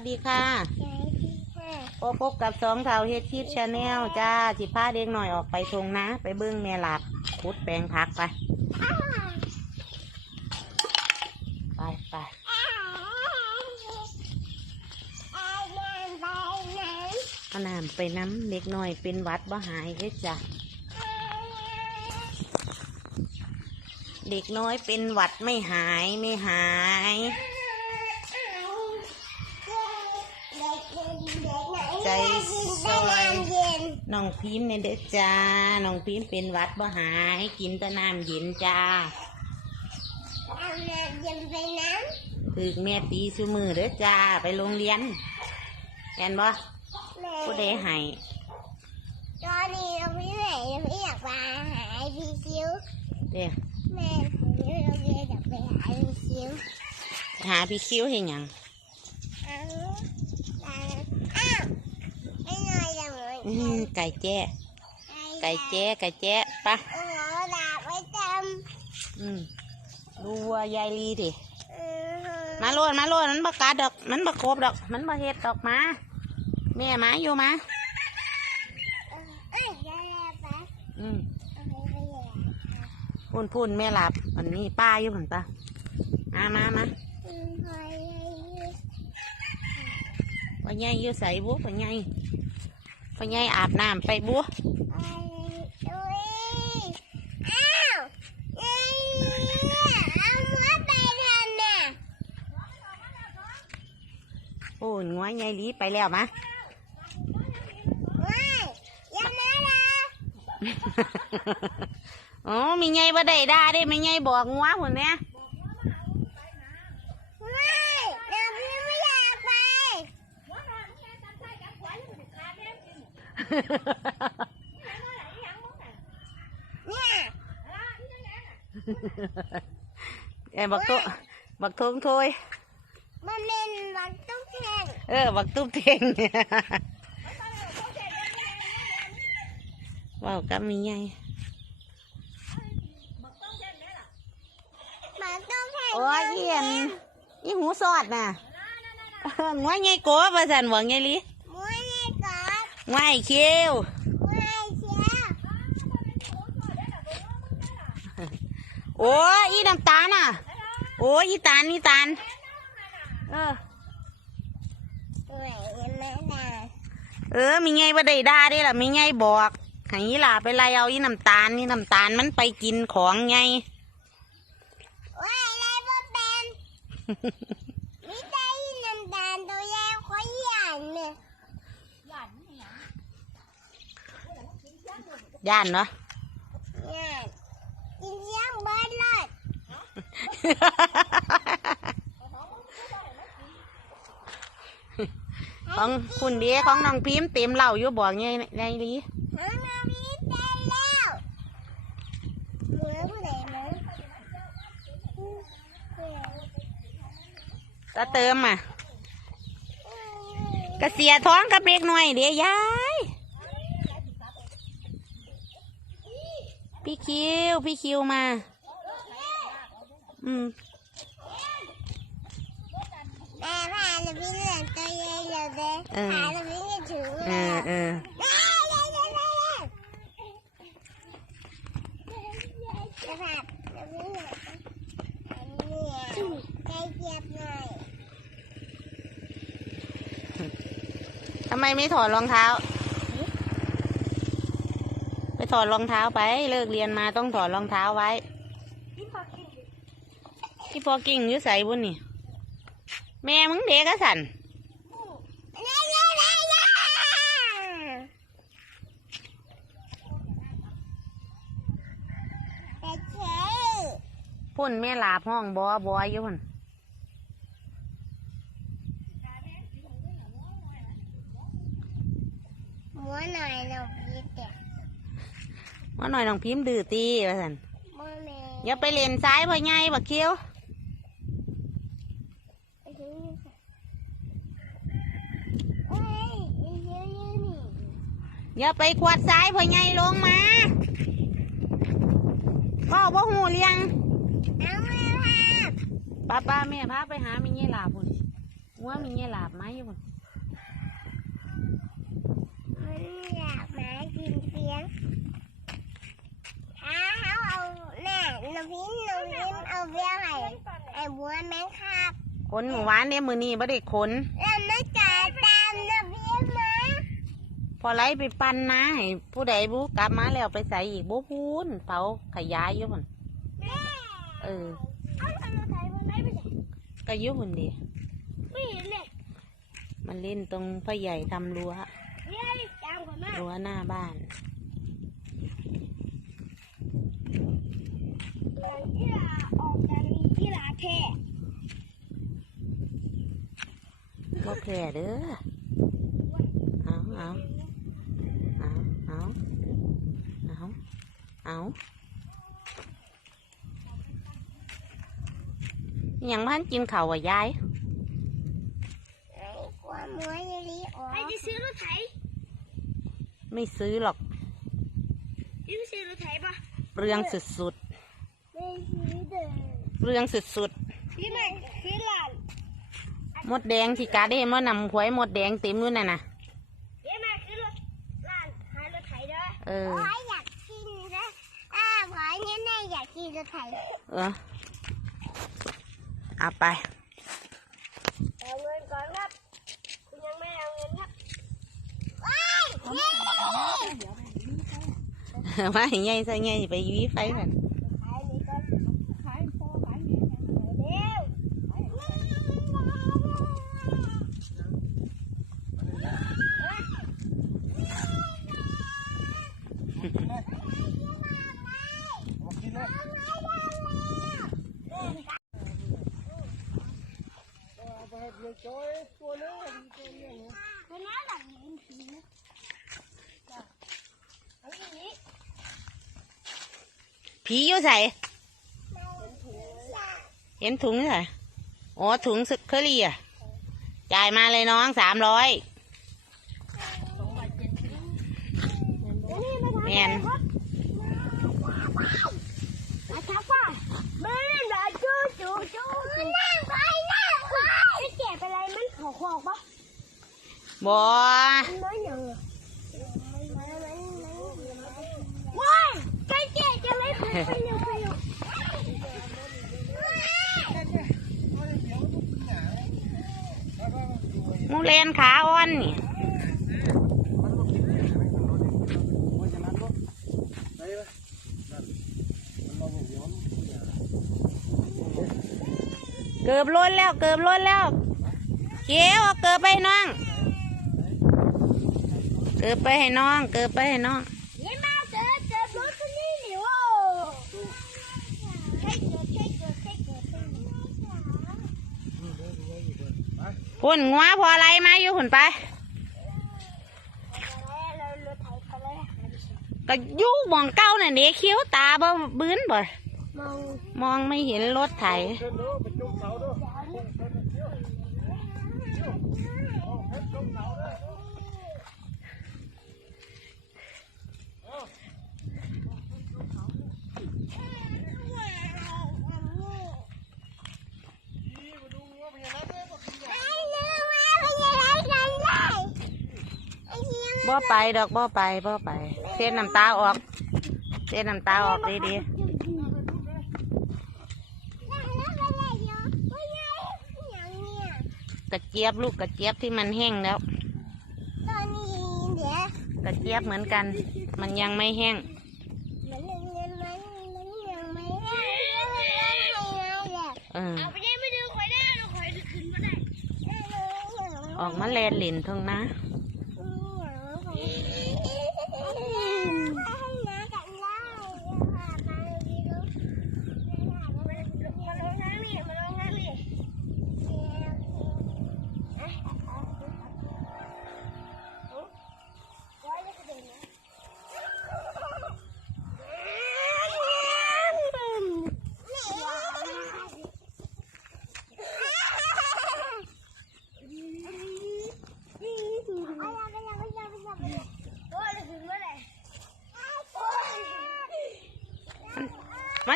สดีค่ะใจที่ห้าพบพบกับสองเท่าเฮ็ดชีพชาแนลจ้าสิพาเด็กหน่อยออกไปทงนะ ไปเบิ้งแม่หลับขุดแปลงผักไป ไปไปเอาน้ำไปน้ำเด็กหน่อยเป็นหวัดบ่หายเด้อจ้ะเด็กน้อยเป็นหวัดไม่หายไม่หาย ซอยเย็นน้องพิมพ์เนี่ยเด้อจ้าน้องพิมพ์เป็นหวัดบ่หายกินแต่น้ำเย็นจ้าเอาน้ำเย็นไปน้ถึกแม่ตีซูมือเด้อจ้าไปโรงเรียนแอนบ่ำแม่ผู้ใดให้ตอนนี้เราพี่ไหนเราพี่อยากมาหาพี่คิ้วเด้อแม่ผมเราพี่อยากไปหาพี่คิ้วหาพี่คิ้วเห็นยังอ้าวอ้าว ไอ้หน่อยจะเหมือนอื้อไก่แจ้ ไก่แจ้ ไก่แจ้ปะโอ้โหดาบไว้จอืมดูวัวยายลีดิำอืมมาโลดมาโลดมันบกัดดอก มันบกบดอก มันบเฮ็ดดอกมา แม่มาอยู่มาเอ้ยได้แล้วปะอืมเอาไปไปเลยพูนพูนแม่หลับอันนี้ป้าอยู่เหมือนปะมามามาอืมพอเลยพ่อใหญ่อยู่ใส่บุพ่อใหญ่ พ่อใหญ่อาบน้ำไปบุไปด้วยอ้าวเอ้ยเอาหัวโอ้ยงัวใหญ่ลีไปแล้วมะยอยังมาละอ๋อมีไงบ่ได้ด่าได้ไม่ไงบอกงัวหุ่นเนี่ย ว้ายเราพี่ไม่อยากไป เนี่ยไอ้บักโตบักทงโทยมันเป็นวันตุ้งแข่งเออบัก ไอ้เคียวมวยเชียวโอ้ยอีน้ำตาลน่ะ โอ้ยอีตาลอีตาลเออมวยยังไม่ได้เออ มีไงบ่ได้ด่าได้ล่ะมีไงบอกให้อีหล่าไปไล่เอาอีน้ำตาลนี่น้ำตาลมันไปกินของไงว้ายอะไรบ่เป็นมิได้น้ำตาลตัวแย่ขอยหยานเนี่ย ย่านเนาะหยานกินเสียงเบิร์ดเลยของคุณเดียของน้องพิมพ์เต็มเหล่าอยู่บอกไงไงลีหามามีเป็นแล้วเหมือนผู้ใดมั้งอืมเออตาเติมอะกระเสียท้องกับเด็กหน่อยเดียยายพี่ คิว พี่คิวมา อืมแม่พาเราพี่เลือนตัวใหญ่เลยเด้พาเราพี่จะถือเลยเออได้ได้ได้ได้ได้จะพาเราพี่เหลืออันนี้ใจเจ็บหน่อยทำไมไม่ถอดรองเท้า ถอดรองเท้าไป เลิกเรียนมาต้องถอดรองเท้าไว้ที่พอกิ่งอยู่ใส่บุญนี่ แม่มึงเด็กกะสันพุ่นแม่ลาบห้องบอบออยู่พุ่นหัวหน่อยเราพี่เด็ก ว่าหน่อยน้องพิมพ์ดื้อตีว่าสันมัวแม่อย่าไปเล่นซ้ายพ่อไงบักเคี้ยวเอ้ยเดี๋ยวนี่อย่าไปขวดซ้ายพ่อไงลงมาพ่อบ่หูเลี้ยงเอาแม่พาป้าป้าแม่พาไปหาแม่ไงลาพุ่นว่ามีไงหลาบไหมอยู่บ่มันอยากมากินเฟียงถ้าเขาเอาแน่น้ำพิ้นน้ำพิ้นเอาเฟียงให้ไอ้บัวแมงครับคนหมู่วานเนี่ยมือนี้บ่ได้ขนแล้วมันจะตามน้ำพิ้นมาพอไล่ไปปั่นนะให้ผู้ใดบุกลับมาแล้วไปใส่อีกบุพูนเผาขยายอยู่มันแม่เออเอาทำอะไรมันไม่ไปไหนก็อยุ่มันดีไม่เห็นเลยมันเล่นตรงพ่อใหญ่ทำรั้วเนี่ยตามคนมา รั้วหน้าบ้าน หลั งที่ลาออกจากนี้ที่ลาแท้บ่แพ้เด้อเอาเอาเอาเอาเอาเอาอิหยังบ้านกินข้าวอะยายไอ้ความมัวยี่ลีออกไอ้จะซื้อรถไถไม่ซื้อหรอกจะซื้อรถไถปะเปลืองสุด เด้อๆเปลืองสุดซื้อไหนซื้อหลานๆมดแดงที่กาได้เห็นว่านำหวยมดแดงเต็มอยู่น่ะนะเดี๋ยวมาซื้อรถหลานหารถไถเด้อเออขออยากกินนะอ่าขอเนี่ยแม่อยากกินรถไถเออเอาไปเอาเงินก่อนครับ คุณยังไม่เอาเงินครับว้ายนี่ว่าให้ใหญ่ใส่ใหญ่ไปยีไฟกัน ขายนี่ก่อนขายพอขายนี่เร็ว คนนั้นหลังนี้ผีนะอันนี้ผีอยู่ใส่เห็นถุงใส่อ๋อถุงสึเคอรี่อะจ่ายมาเลยน้องสามร้อย แมนมาทักว่าไม่ได้จู้จู้จู้นั่งไปนั่งไปไม่เจ็บอะไรมันขอขอกปะบอมันไม่เหนื่อยว้ายใกล้เจ็บจะไม่เคยไปเร็วไปเร็วมูเลนขาอ่อนนี่เกือบล้นแล้ว เกือบล้นแล้วเขียวเอาเกือบไปน้อง เกือบไปให้น้อง เกือบไปให้น้องนี่มาเจอเจอรถคันนี้หนิวใช่เกิดใช่เกิดใช่เกิดพุ่นงัวพออะไรมาอยู่หุ่นไปก็ยู่มองเก้าน่ะเด็กคิ้วตาบ่บื้นบ่มองมองไม่เห็นรถไถ บ่ไปดอกบ่ไปบ่ไปเส้นน้ำตาออกเส้นน้ำตาออกดีๆกระเจี๊ยบลูกกระเจี๊ยบที่มันแห้งแล้วตอนนี้เดี๋ยวกระเจี๊ยบเหมือนกัน มันยังไม่แห้งเออออยได้เราคอยจะขึ้นมาได้ออกมาแลนหลินทงนะ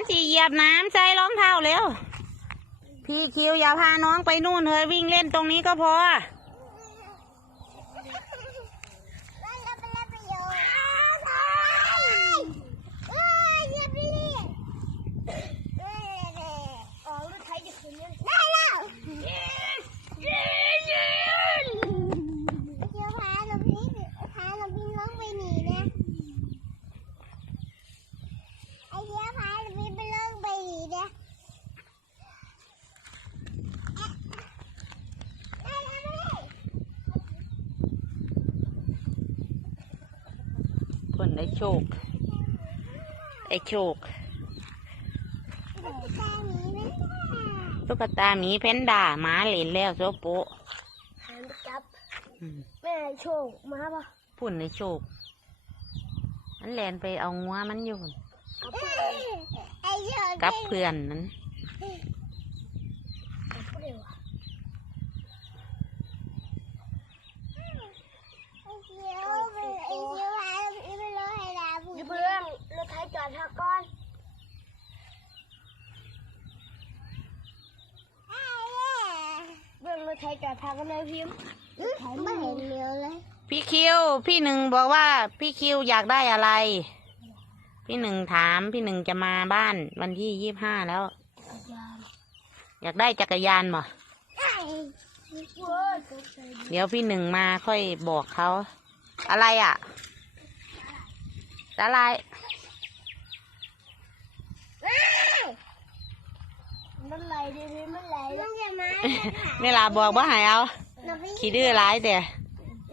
สี่เหยียบน้ำใส่รองเท้าเร็ว พี่คิวอย่าพาน้องไปนู่นเฮ้ยวิ่งเล่นตรงนี้ก็พอ มันก็เป็นประโยชน์เอ้ยอย่าไปเล่นเอ้ยเอ้ยอ๋อรถไถจะขึ้นยังได้แล้วเดี๋ยวพาหลวงพี่พาหลวงพี่น้องไปหนีนะไอ้เดี๋ยวพาหลวงพี่ไปเลิกไปหนีนะเอ๊ะได้แล้ว คนได้โชคไอ้โชคตุ๊กตาหมีเพนด้าหมาเหลนแล้วโซโปะหันไปจับอืมแม่โชคมาปะพุ่นในโชค มันแลนไปเอางัวมันอยู่ไอ้โชคกับเพื่อนนั้นไอ้เชียวไอ้เชียวหาไอ้ไม่รู้ให้ดาบุญเพื่อนรถไถจอดทักก่อนเบื้องรถไถจอดทักกันเลยพิมพ์ไม่เห็นเลี้ยวเลยพี่คิว พี่หนึ่งบอกว่าพี่คิวอยากได้อะไร พี่หนึ่งถามพี่หนึ่งจะมาบ้านวันที่ยี่บห้าแล้ว อยากได้จักรยานบ่ไอ้โว้ยเดี๋ยวพี่หนึ่งมาค่อยบอกเขา อะไรอะ อะไรมันไหลดิมันไหลมันจะมาเวลาบอกว่าหายเอาน้ำพี่ขี้ดื้อร้ายแต่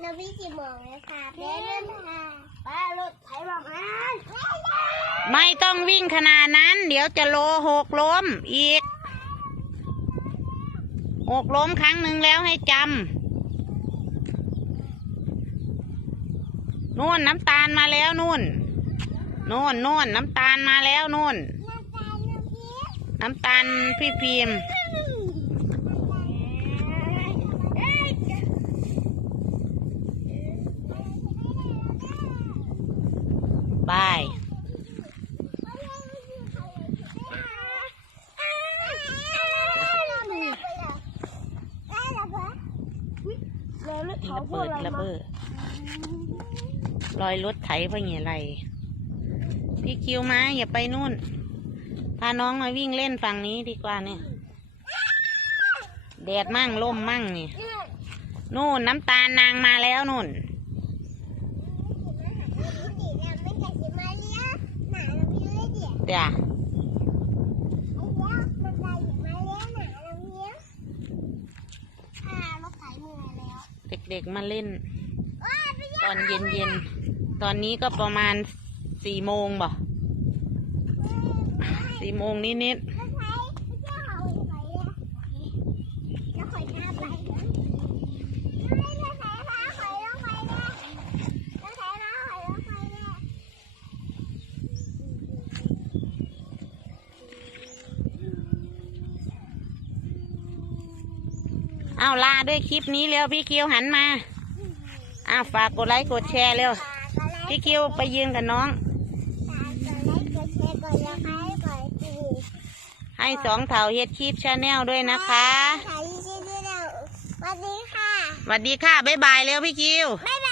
น้ำพี่กี่โมงเลยค่ะเดินมาป้ารถไถบอกมาไม่ต้องวิ่งขนาดนั้น เดี๋ยวจะโลหกล้มอีกหกล้มครั้งหนึ่งแล้วให้จำนู่นน้ำตาลมาแล้วนู่น นู่นนู่นน้ำตาลมาแล้วนู่นน้ำตาลน้ำพี่น้ำตาลพี่พิมพ์บายระเบิดระเบิดรอยรถไถเพราะเงี้ยไร พี่คิวมาอย่าไปนู่น พาน้องมาวิ่งเล่นฝั่งนี้ดีกว่าเนี่ย แดดมั่งลมมั่งนี่ นู่นน้ำตาลนางมาแล้วนู่น เดี๋ยวเด็กๆมาเล่น ตอนเย็นๆ ตอนนี้ก็ประมาณ สี่โมงบ่สี่โมงนิดๆเอาลาด้วยคลิปนี้เร็วพี่คิวหันมาอ้าฝากกดไลค์กดแชร์เร็วพี่คิวไปยืนกับน้อง ให้สองเถาเฮ็ดคลิปชาแนลด้วยนะคะสวัสดีค่ะสวัสดีค่ะ บ๊ายบายเร็วพี่คิว บ๊ายบ